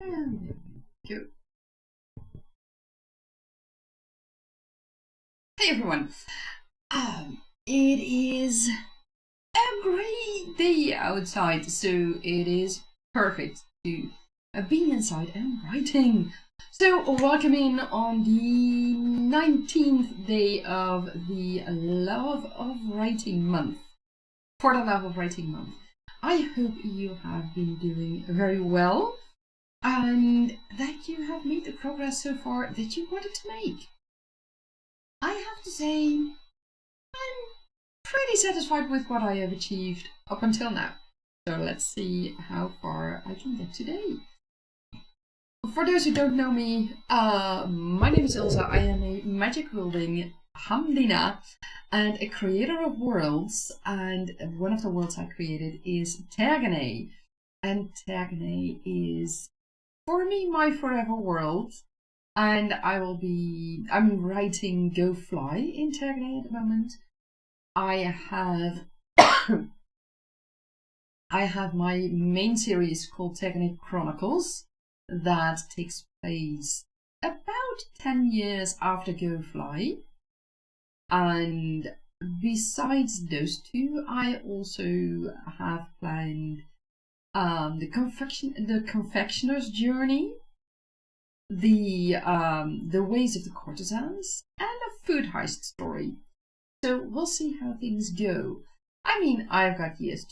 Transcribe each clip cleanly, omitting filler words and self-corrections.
And there we go. Hey everyone! It is a great day outside, so it is perfect to be inside and writing. So welcome in on the 19th day of the Love of Writing month. For the Love of Writing month. I hope you have been doing very well and that you have made the progress so far that you wanted to make. I have to say, I'm pretty satisfied with what I have achieved up until now. So let's see how far I can get today. For those who don't know me, my name is Ilsa. I am a magic wielding Hamdina and a creator of worlds, and one of the worlds I created is Tergaenae. And Tergaenae is, for me, my forever world. And I'm writing Go Fly in Tergaenae at the moment. I have my main series called Tergaenae Chronicles that takes place about 10 years after Go Fly. And besides those two, I also have planned the confectioner's journey, the ways of the courtesans, and a food heist story. So we'll see how things go. I mean, I've got years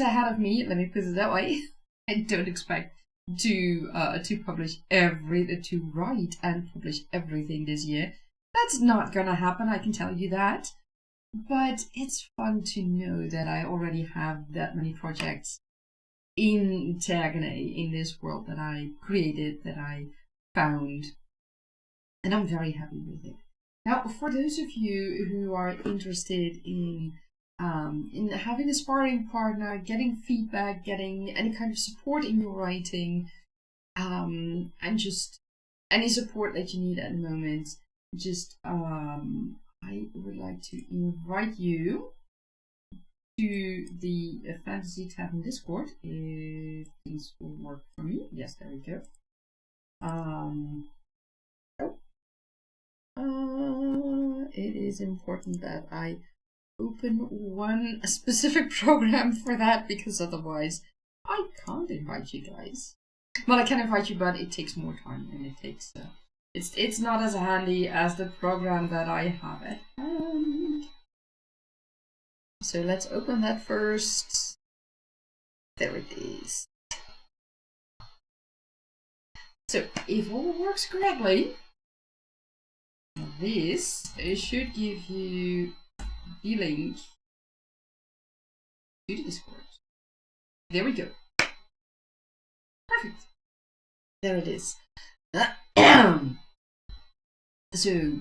ahead of me. Let me put it that way. I don't expect to write and publish everything this year. That's not gonna happen, I can tell you that. But it's fun to know that I already have that many projects in Tergaenae, in this world that I created, that I found. And I'm very happy with it. Now, for those of you who are interested in having a sparring partner, getting feedback, getting any kind of support in your writing, and just any support that you need at the moment, just I would like to invite you to the Fantasy Tavern Discord if things will work for me. Yes, there we go. It is important that I open one specific program for that, because otherwise I can't invite you guys. Well, I can invite you, but it takes more time, and it takes it's not as handy as the program that I have at hand. So let's open that first. There it is. So if all works correctly, this should give you the link to the Discord. There we go. Perfect. There it is. So,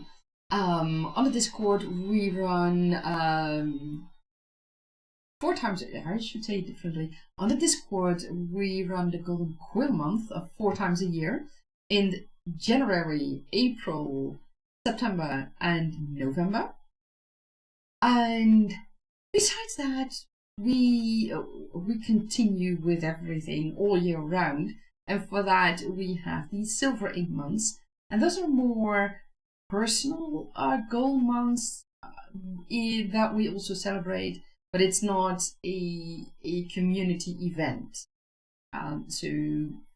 on the Discord we run 4 times. I should say it differently. On the Discord we run the Golden Quill month of 4 times a year in January, April, September, and November. And besides that, we continue with everything all year round. And for that, we have these Silver Ink months, and those are more personal goal months that we also celebrate, but it's not a community event. So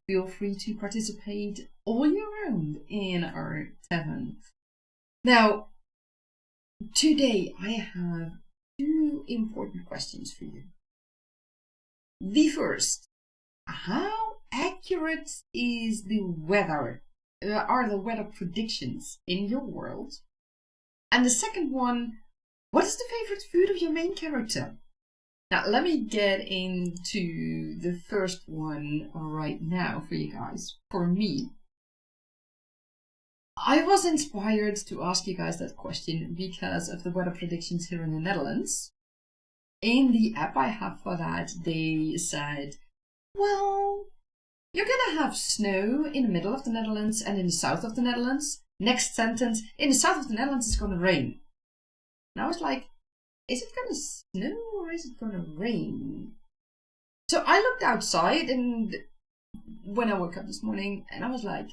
feel free to participate all year round in our tavern. Now, today I have 2 important questions for you. The first, how accurate is the weather? Are the weather predictions in your world? And the second one, what is the favorite food of your main character? Now, let me get into the first one right now for you guys. For me, I was inspired to ask you guys that question because of the weather predictions here in the Netherlands. In the app I have for that, they said, well, you're gonna have snow in the middle of the Netherlands and in the south of the Netherlands. Next sentence, in the south of the Netherlands it's gonna rain. And I was like, is it gonna snow or is it gonna rain? So I looked outside and when I woke up this morning, and I was like,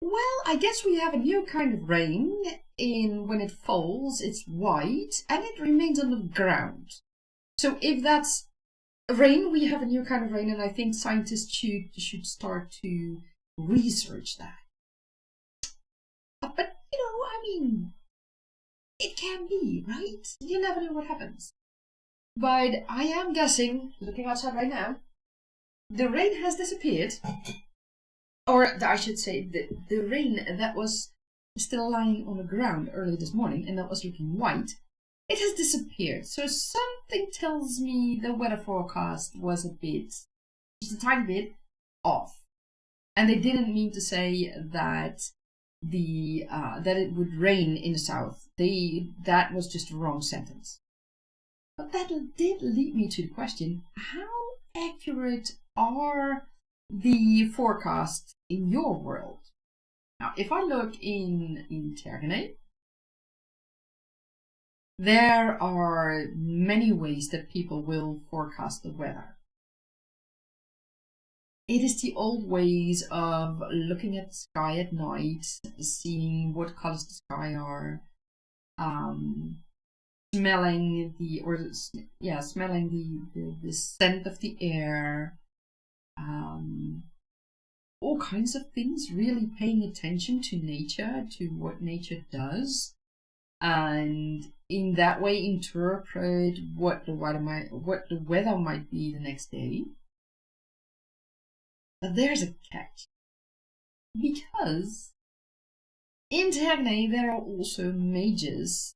well, I guess we have a new kind of rain. When it falls, it's white and it remains on the ground. So if that's rain, we have a new kind of rain, and I think scientists should start to research that. But I mean, it can be, right? You never know what happens. But I am guessing, looking outside right now, the rain has disappeared. Or I should say, the rain that was still lying on the ground early this morning and that was looking white, it has disappeared. So something tells me the weather forecast was just a tiny bit off. And they didn't mean to say that that it would rain in the south. That was just a wrong sentence. But that did lead me to the question, how accurate are the forecasts in your world? Now, if I look in Tergaenae, there are many ways that people will forecast the weather. It is the old ways of looking at the sky at night, seeing what colors the sky are, smelling the scent of the air, all kinds of things, really paying attention to nature, to what nature does, and in that way interpret what the weather might be the next day. But there's a catch, because in Tergaenae there are also mages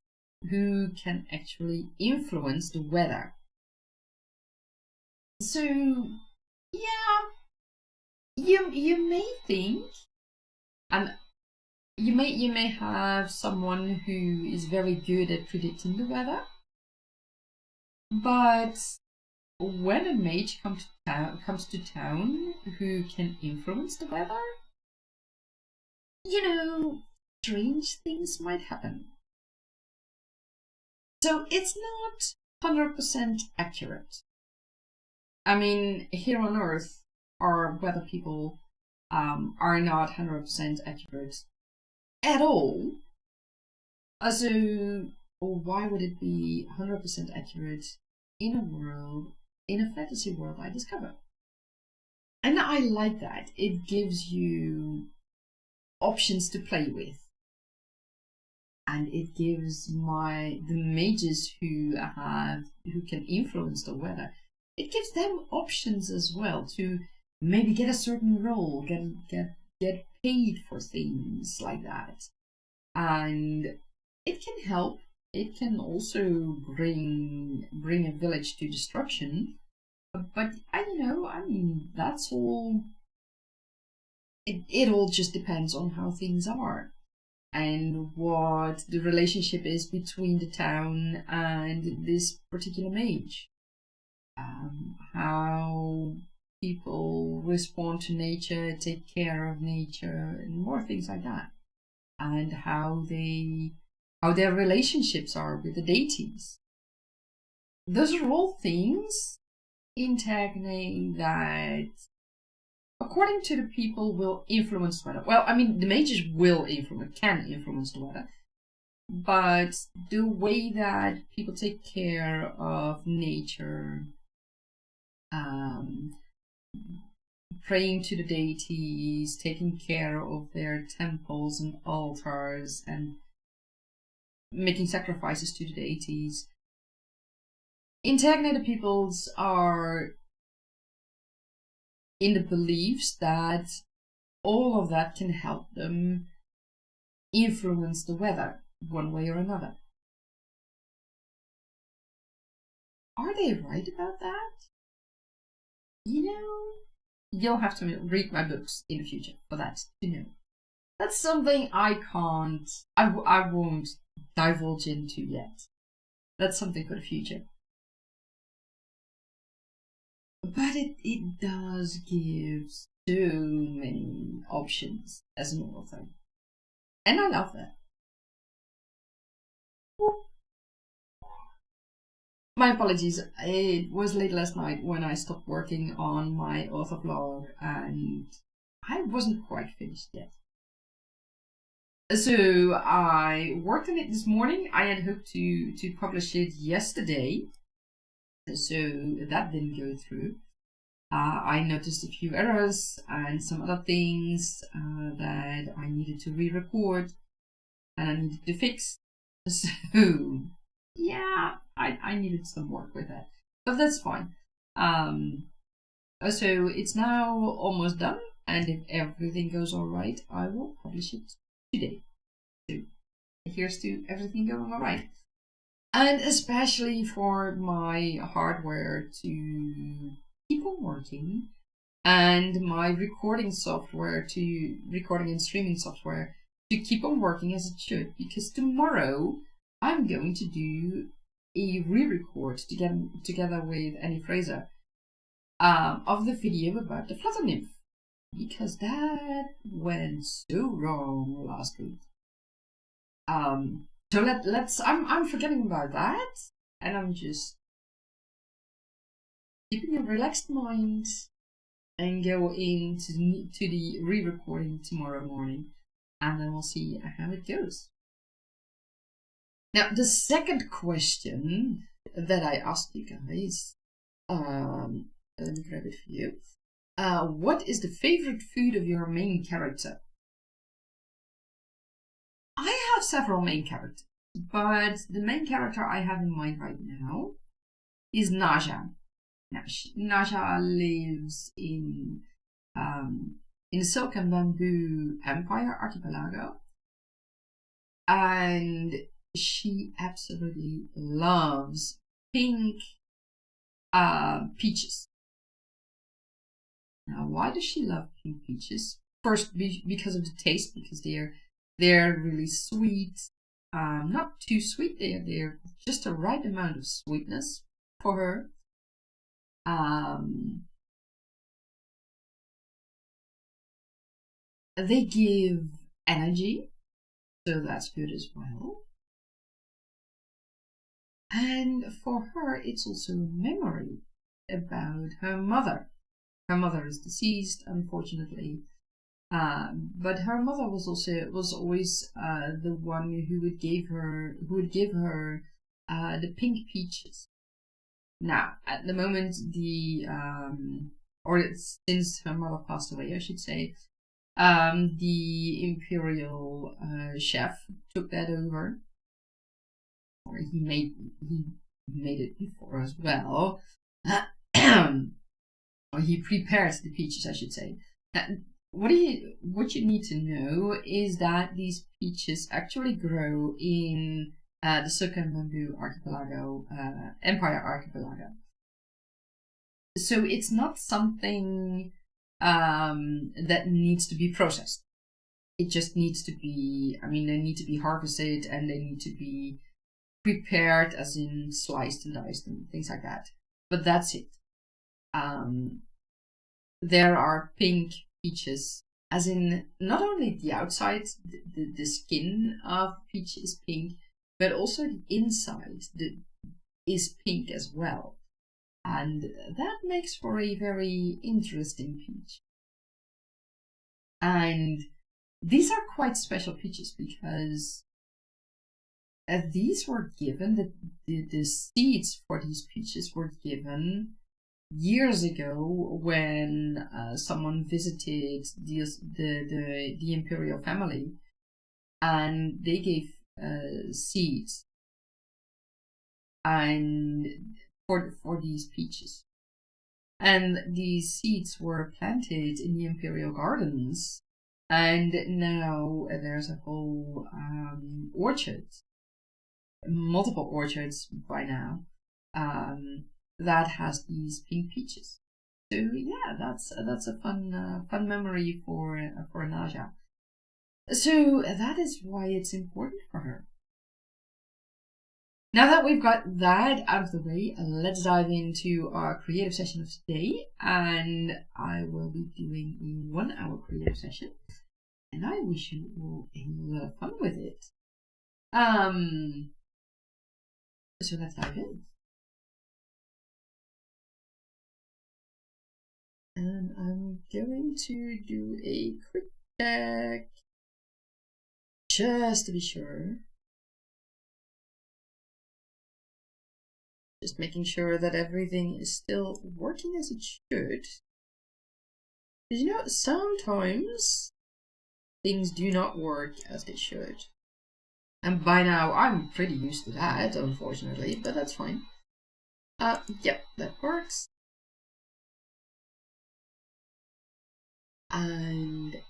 who can actually influence the weather. So yeah, you may think, and you may have someone who is very good at predicting the weather, but when a mage comes to town who can influence the weather, strange things might happen. So it's not 100% accurate. I mean, here on Earth, our weather people are not 100% accurate at all. So why would it be 100% accurate in a fantasy world I discover? And I like that. It gives you options to play with. And it gives the mages who can influence the weather, it gives them options as well to maybe get a certain role, get paid for things like that. And it can help. It can also bring a village to destruction. But that's all. It all just depends on how things are and what the relationship is between the town and this particular mage. How people respond to nature, take care of nature, and more things like that. And how their relationships are with the deities. Those are all things in Tergaenae that, according to the people, will influence the weather. Well, I mean, the mages can influence the weather, but the way that people take care of nature, praying to the deities, taking care of their temples and altars, and making sacrifices to the deities. In Tergaenae, the peoples are in the beliefs that all of that can help them influence the weather one way or another. Are they right about that? You'll have to read my books in the future for that to know. That's something I won't divulge into yet. That's something for the future. But it does give so many options as an author. And I love that. My apologies. It was late last night when I stopped working on my author blog, and I wasn't quite finished yet. So I worked on it this morning. I had hoped to publish it yesterday, so that didn't go through. I noticed a few errors and some other things that I needed to re-record and I needed to fix. So yeah, I needed some work with that, but that's fine. So it's now almost done, and if everything goes all right, I will publish it today. So here's to everything going all right, and especially for my hardware to keep on working, and my recording and streaming software to keep on working as it should, because tomorrow I'm going to do a re-record together with Annie Fraser of the video about the flutter nymph, because that went so wrong last week. So let's I'm forgetting about that, and I'm just keeping a relaxed mind and go into the re-recording tomorrow morning, and then we'll see how it goes. Now, the second question that I asked you guys, let me grab it for you. What is the favorite food of your main character? I have several main characters, but the main character I have in mind right now is Nasya. Now, Nasya lives in the Silk and Bamboo Empire Archipelago, and she absolutely loves pink peaches. Now, why does she love pink peaches? First, because of the taste, because they're really sweet. Not too sweet. They're just the right amount of sweetness for her. They give energy, so that's good as well. And for her, it's also a memory about her mother. Her mother is deceased, unfortunately, but her mother was always the one who would give her the pink peaches. Now, at the moment, since her mother passed away, I should say, the imperial chef took that over. Or he made it before as well. Or he prepared the peaches, I should say. Now, what you need to know is that these peaches actually grow in the Silk and Bamboo Archipelago, Empire Archipelago. So it's not something that needs to be processed. It just needs to be, they need to be harvested and they need to be prepared, as in sliced and diced and things like that. But that's it. There are pink peaches, as in not only the outside, the skin of peach is pink, but also the inside is pink as well. And that makes for a very interesting peach. And these are quite special peaches because these were given, the seeds for these peaches were given years ago when someone visited the imperial family, and they gave seeds and for these peaches, and these seeds were planted in the imperial gardens, and now there's a whole orchard, multiple orchards by now, that has these pink peaches. So yeah, that's a fun memory for Nasya. So that is why it's important for her. Now that we've got that out of the way, let's dive into our creative session of today, and I will be doing a 1 hour creative session, and I wish you all a lot of fun with it. So let's dive in. And I'm going to do a quick check just to be sure. Just making sure that everything is still working as it should. Because you know, sometimes things do not work as they should. And by now I'm pretty used to that, unfortunately, but that's fine. Yep, that works. And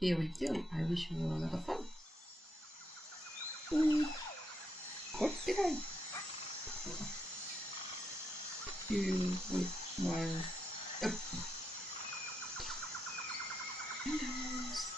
here we go. I wish you all a lot of fun. What did I do with my windows?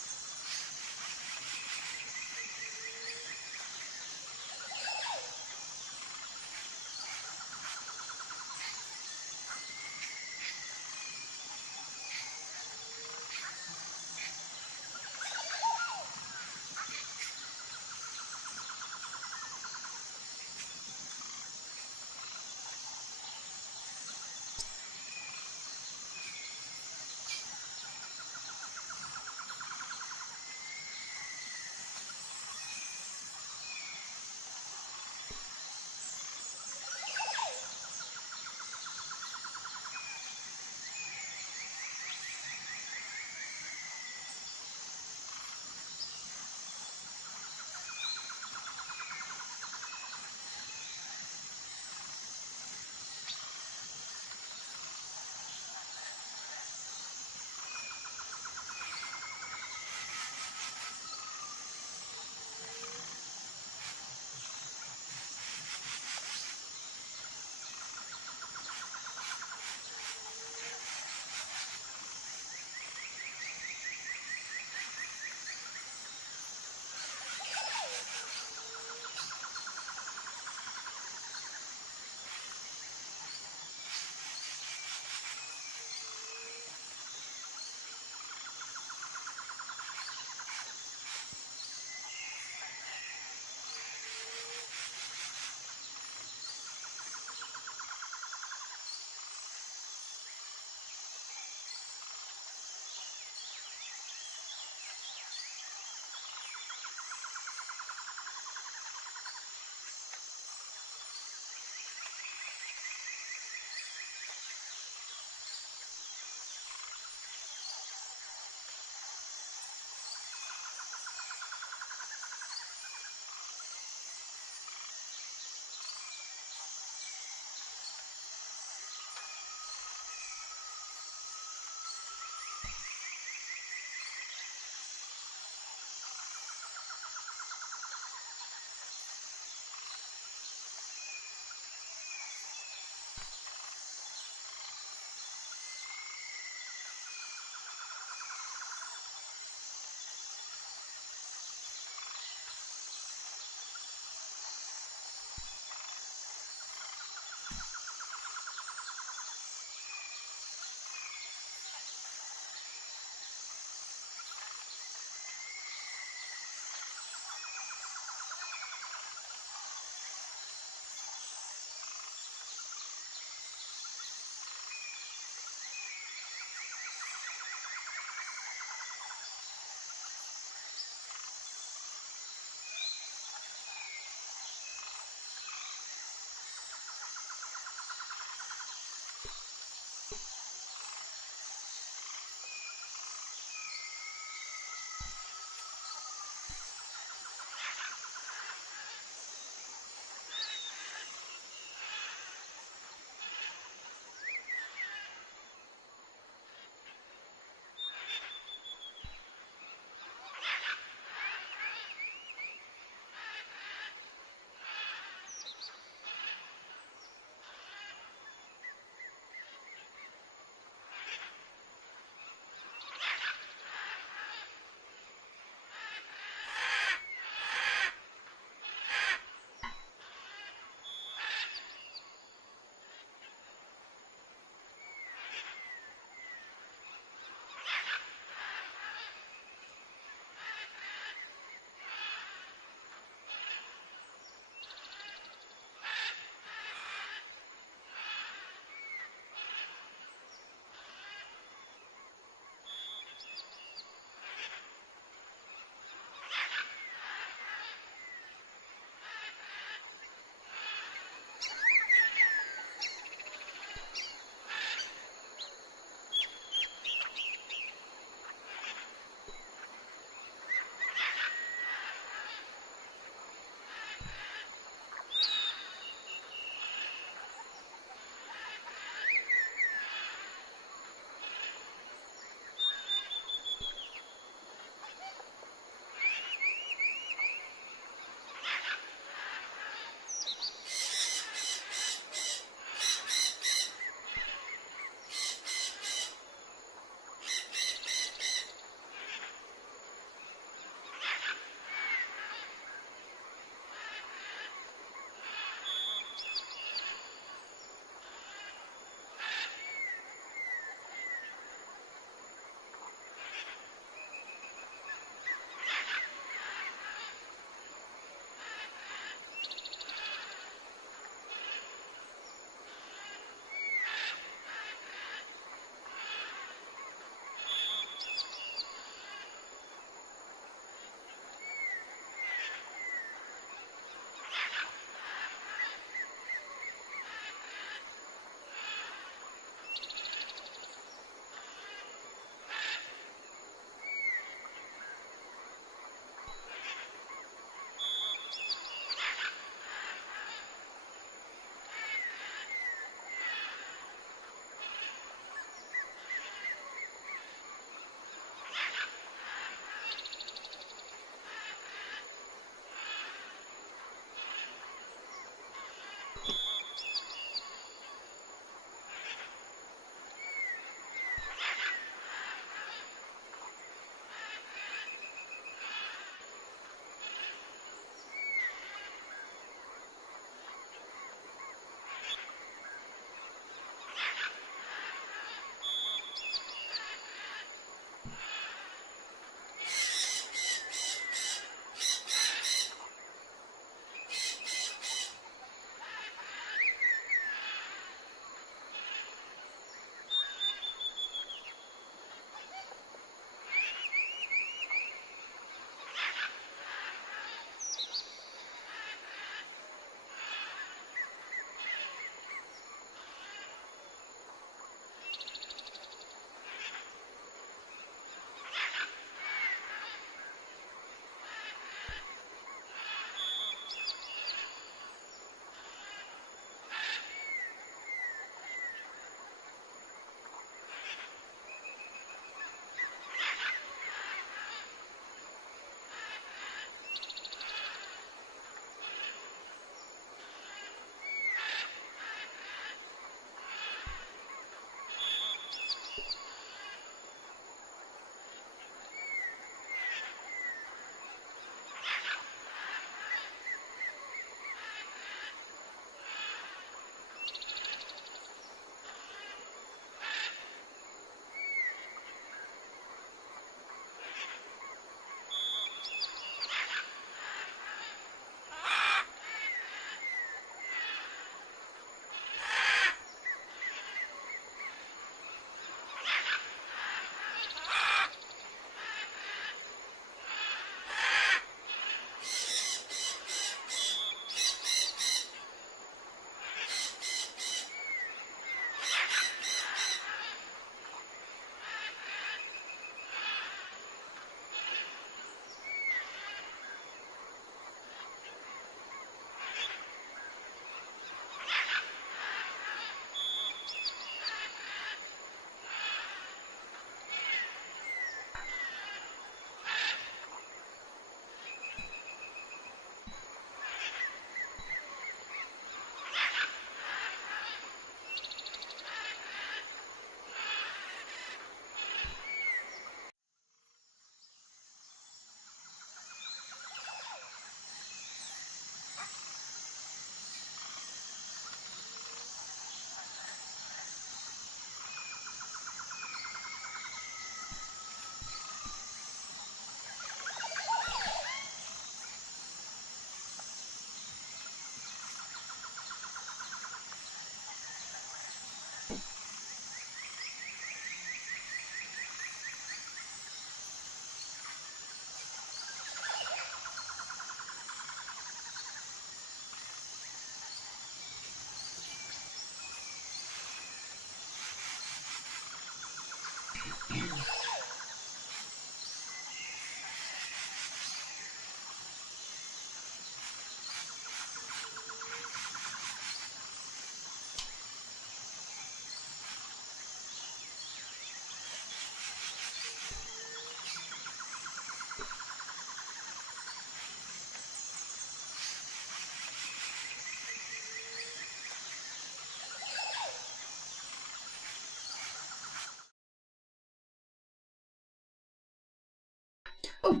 Oh,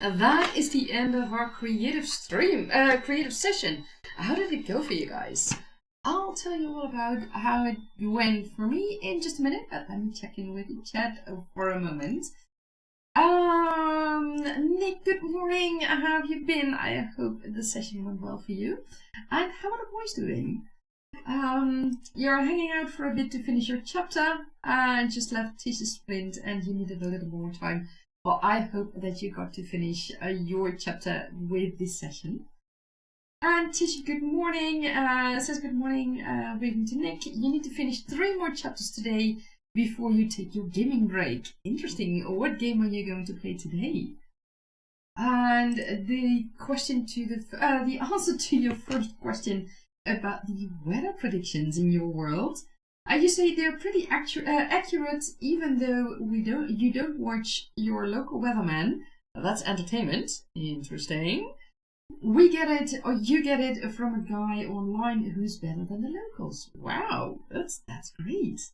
and that is the end of our creative session. How did it go for you guys? I'll tell you all about how it went for me in just a minute, but let me check in with the chat for a moment. Nick, good morning. How have you been? I hope the session went well for you. And how are the boys doing? You're hanging out for a bit to finish your chapter. Just left Tish's sprint and you needed a little more time. Well, I hope that you got to finish your chapter with this session. And Tish, good morning. Says good morning, waving to Nick. You need to finish 3 more chapters today before you take your gaming break. Interesting. What game are you going to play today? And the question to the answer to your first question about the weather predictions in your world. You say they're pretty accurate, even though you don't watch your local weatherman. That's entertainment. Interesting. We get it, or you get it from a guy online who's better than the locals. Wow, that's great.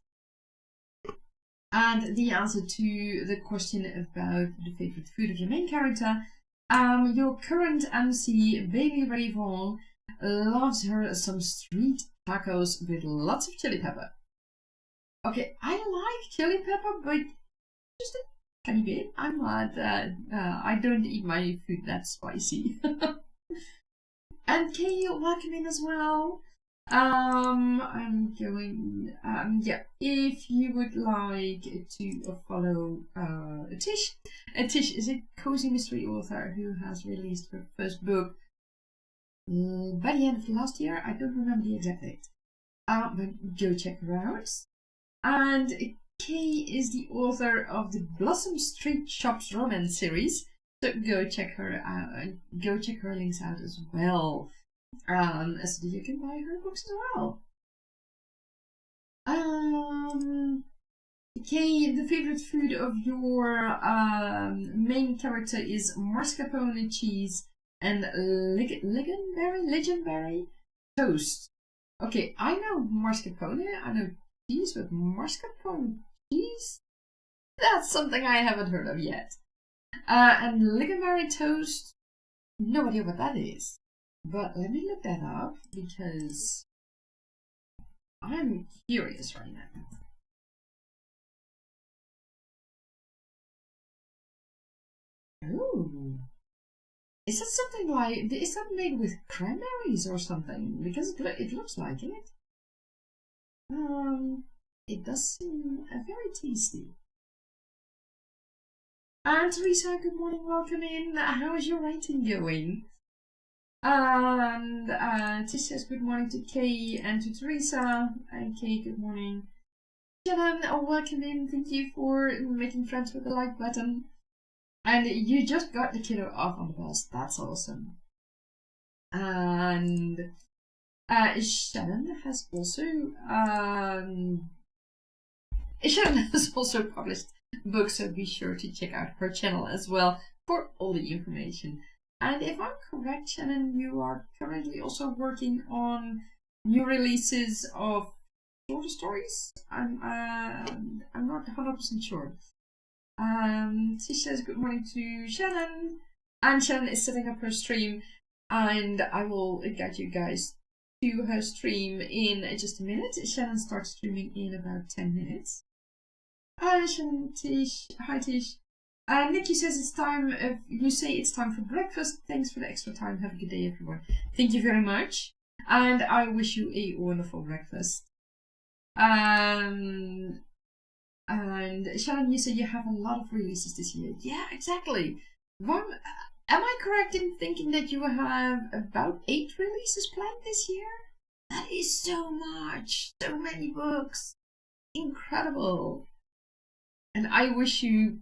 And the answer to the question about the favorite food of your main character, your current MC, Bailey Ravon, loves her some street tacos with lots of chili pepper. Okay, I like chili pepper, but just a tiny bit. I'm not, I don't eat my food that spicy. And Kay, welcome in as well. I'm going, yeah, if you would like to follow Tish. Tish is a cozy mystery author who has released her first book by the end of last year. I don't remember the exact date. But go check her out. And Kay is the author of the Blossom Street Shops romance series. So go check her out. Go check her links out as well. So that you can buy her books as well. Kay, the favorite food of your main character is mascarpone cheese and legendberry toast. Okay, I know mascarpone. I know cheese, but mascarpone cheese? That's something I haven't heard of yet. And legendberry toast, no idea what that is. But let me look that up because I'm curious right now. Oh, is that something like, is that made with cranberries or something? Because it looks like it. It does seem very tasty. And Teresa, good morning, welcome in. How is your writing going? And Tish says good morning to Kay and to Teresa. And Kay, good morning. Shannon, welcome in. Thank you for making friends with the like button. And you just got the kiddo off on the bus. That's awesome. And Shannon has also published books, so be sure to check out her channel as well for all the information. And if I'm correct, Shannon, you are currently also working on new releases of shorter stories. I'm not 100% sure. She says good morning to Shannon, and Shannon is setting up her stream, and I will guide you guys to her stream in just a minute. Shannon starts streaming in about 10 minutes. Hi Shannon, Tish. Hi Tish. Nikki says it's time. You say it's time for breakfast. Thanks for the extra time. Have a good day, everyone. Thank you very much, and I wish you a wonderful breakfast. And Shannon, you said you have a lot of releases this year. Yeah, exactly. Am I correct in thinking that you have about 8 releases planned this year? That is so much. So many books. Incredible. And I wish you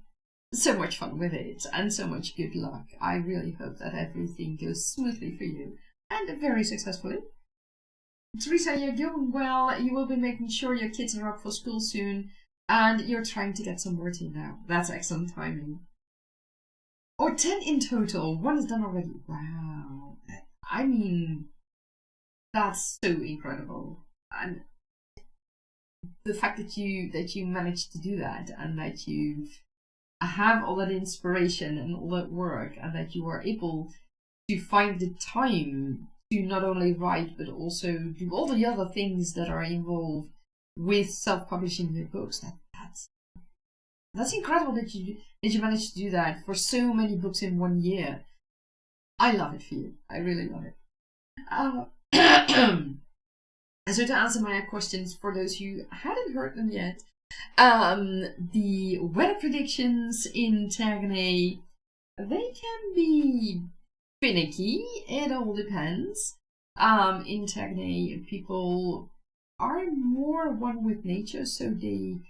so much fun with it and so much good luck. I really hope that everything goes smoothly for you and very successfully. Teresa, you're doing well. You will be making sure your kids are up for school soon, and you're trying to get some work in now. That's excellent timing. Or 10 in total. One is done already. Wow. I mean, that's so incredible. And the fact that you managed to do that, and that you have all that inspiration and all that work, and that you are able to find the time to not only write but also do all the other things that are involved with self-publishing your books. That's incredible that you managed to do that for so many books in 1 year. I love it for you. I really love it. And so to answer my questions for those who hadn't heard them yet, the weather predictions in Tergaenae, they can be finicky. It all depends. In Tergaenae, people are more one with nature, so they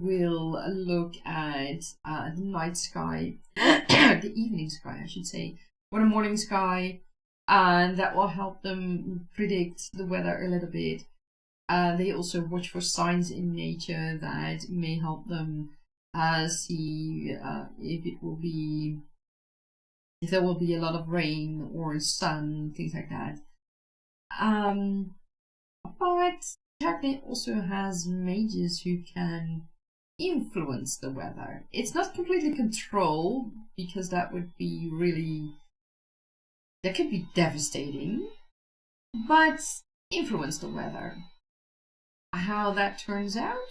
will look at the night sky, the evening sky, I should say, or the morning sky, and that will help them predict the weather a little bit. They also watch for signs in nature that may help them see if there will be a lot of rain or sun, things like that. But Tergaenae also has mages who can influence the weather. It's not completely control, because that would be that could be devastating, but influence the weather. How that turns out,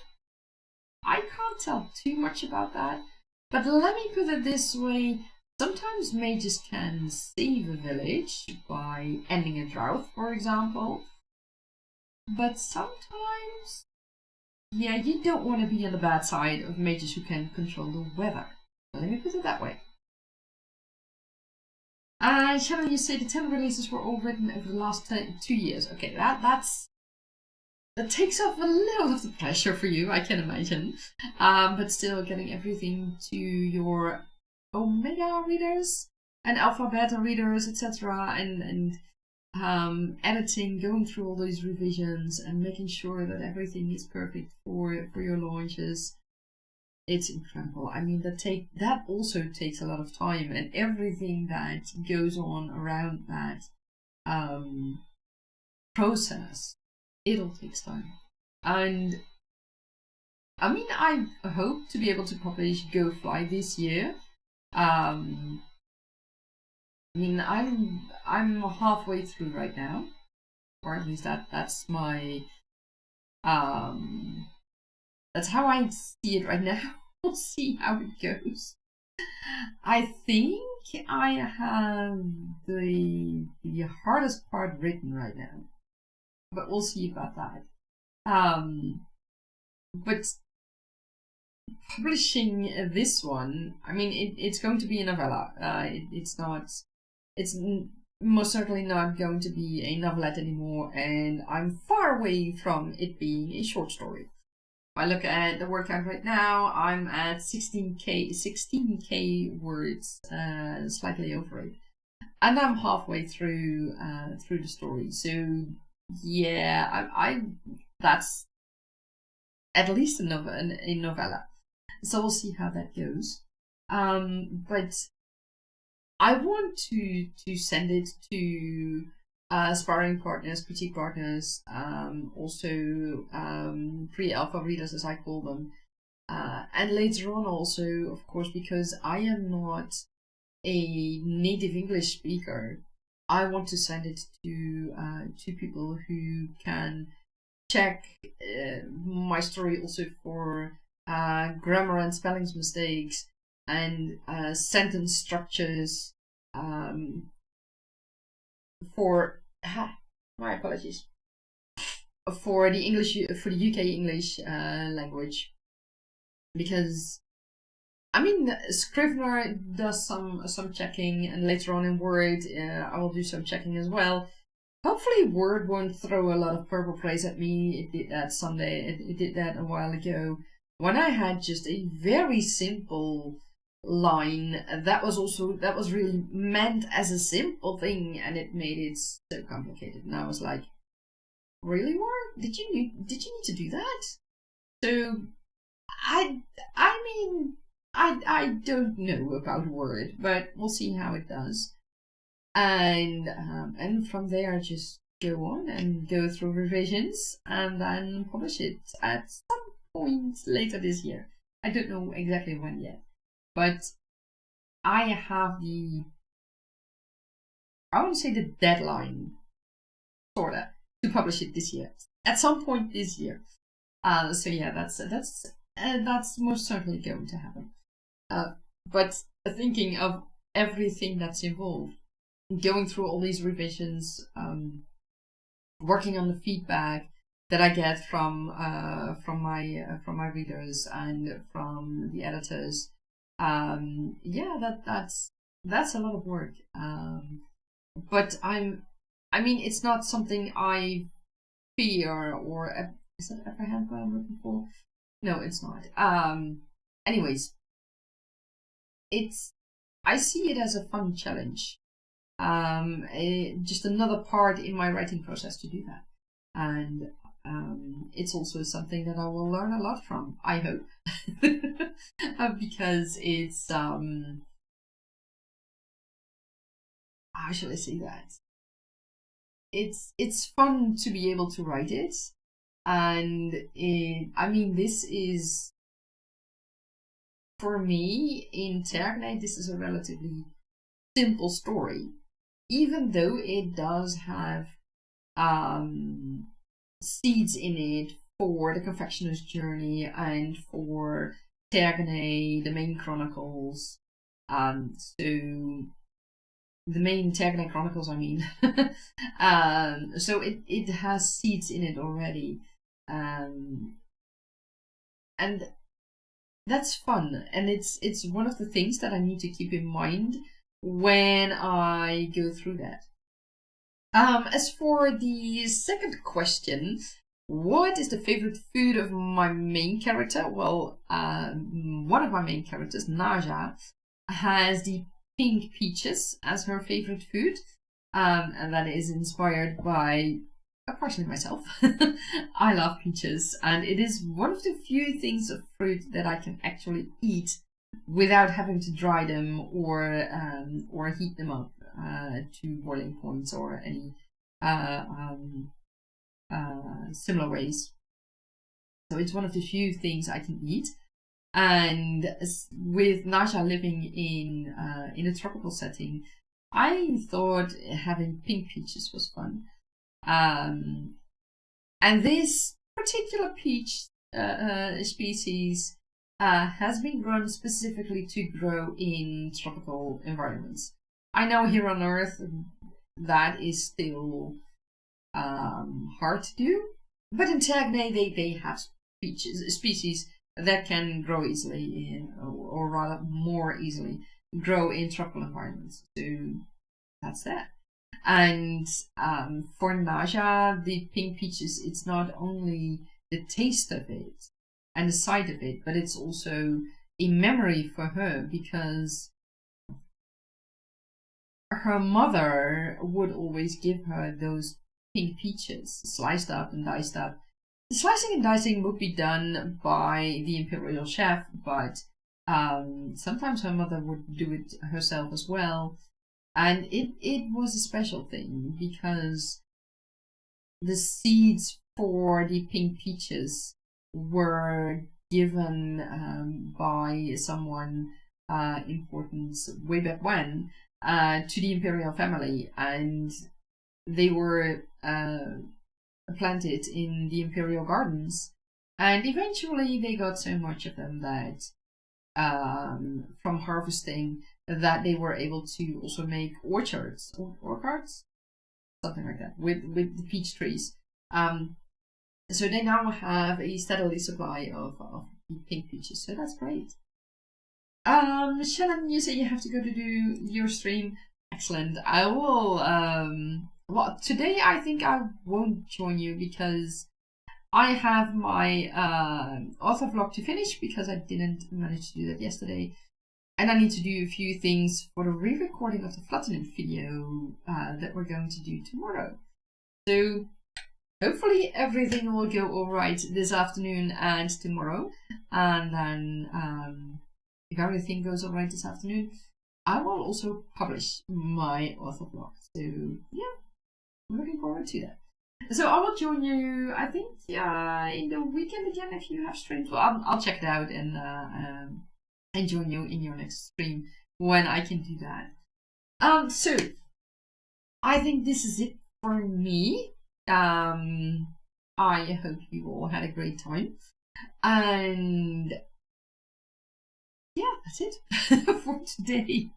I can't tell too much about that, but let me put it this way. Sometimes mages can save a village by ending a drought, for example. But sometimes, yeah, you don't want to be on the bad side of mages who can control the weather. Let me put it that way. Shannon, you say the 10 releases were all written over the last 2 years. Okay, that takes off a little of the pressure for you, I can imagine. But still, getting everything to your Omega readers and Alpha Beta readers, etc., and editing, going through all those revisions, and making sure that everything is perfect for your launches. It's incredible. I mean, that also takes a lot of time, and everything that goes on around that process, it all takes time. And I mean, I hope to be able to publish Go Fly this year. I mean, I'm halfway through right now, or at least that's my that's how I see it right now. We'll see how it goes. I think I have the hardest part written right now, but we'll see about that. But publishing this one, I mean, it's going to be a novella. It's most certainly not going to be a novelette anymore, and I'm far away from it being a short story. If I look at the word count right now, I'm at 16k words, slightly over it, and I'm halfway through the story. So yeah, I that's at least a novella. So we'll see how that goes. But I want to send it to sparring partners, critique partners, also pre-alpha readers, as I call them, and later on also, of course, because I am not a native English speaker, I want to send it to people who can check my story also for grammar and spelling mistakes and sentence structures, for my apologies, for the UK English language, because I mean, Scrivener does some checking, and later on in Word I will do some checking as well. Hopefully Word won't throw a lot of purple praise at me. It did that someday. It did that a while ago when I had just a very simple line that was really meant as a simple thing, and it made it so complicated. And I was like, really, Word? Did you need to do that? So I mean, I don't know about Word, but we'll see how it does. And from there, just go on and go through revisions and then publish it at some point later this year. I don't know exactly when yet, but I have I wouldn't say the deadline, sorta, to publish it this year, at some point this year. So yeah, that's most certainly going to happen. But thinking of everything that's involved, going through all these revisions, working on the feedback that I get from my readers and from the editors, yeah, that's a lot of work. But I mean, it's not something I fear or is that apprehend what I'm looking for? No, it's not. Anyways, I see it as a fun challenge. Just another part in my writing process to do that, and it's also something that I will learn a lot from, I hope. Because it's how shall I say that? It's fun to be able to write it, and I mean, this is, for me, in Tergaenae, this is a relatively simple story, even though it does have seeds in it for the Confectioner's Journey and for Tergaenae, the main chronicles. So the main Tergaenae chronicles, I mean. So it has seeds in it already, and that's fun, and it's one of the things that I need to keep in mind when I go through that. As for the second question, what is the favorite food of my main character? Well, one of my main characters, Nasya, has the pink peaches as her favorite food, and that is inspired by partially myself. I love peaches, and it is one of the few things of fruit that I can actually eat without having to dry them or heat them up to boiling points or any similar ways. So it's one of the few things I can eat. And with Nasya living in a tropical setting, I thought having pink peaches was fun. And this particular peach species has been grown specifically to grow in tropical environments. I know here on Earth that is still hard to do, but in Tergaenae they have species that can grow easily, or rather more easily, grow in tropical environments. So that's that. And for Nasya, the pink peaches, it's not only the taste of it and the sight of it, but it's also a memory for her, because her mother would always give her those pink peaches, sliced up and diced up. The slicing and dicing would be done by the imperial chef, but sometimes her mother would do it herself as well. And it was a special thing, because the seeds for the pink peaches were given by someone important way back when to the imperial family, and they were planted in the imperial gardens, and eventually they got so much of them that from harvesting, that they were able to also make orchards, orchards, something like that, with the peach trees. So they now have a steadily supply of pink peaches, so that's great. Shannon, you say you have to go to do your stream. Excellent. I will. Well, today I think I won't join you, because I have my author vlog to finish because I didn't manage to do that yesterday. And I need to do a few things for the re-recording of the Flattening video that we're going to do tomorrow. So hopefully everything will go alright this afternoon and tomorrow. And then if everything goes alright this afternoon, I will also publish my author vlog. So yeah, I'm looking forward to that. So I will join you, I think, in the weekend again if you have streams. Well, I'll check it out and join you in your next stream when I can do that. So I think this is it for me. I hope you all had a great time, and yeah, that's it for today.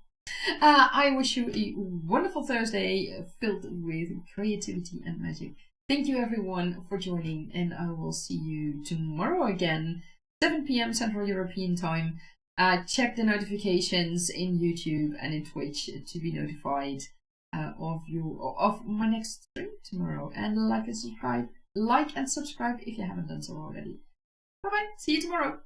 I wish you a wonderful Thursday filled with creativity and magic. Thank you everyone for joining, and I will see you tomorrow again, 7 p.m. Central European Time. Check the notifications in YouTube and in Twitch to be notified of my next stream tomorrow. And like and subscribe if you haven't done so already. Bye bye. See you tomorrow.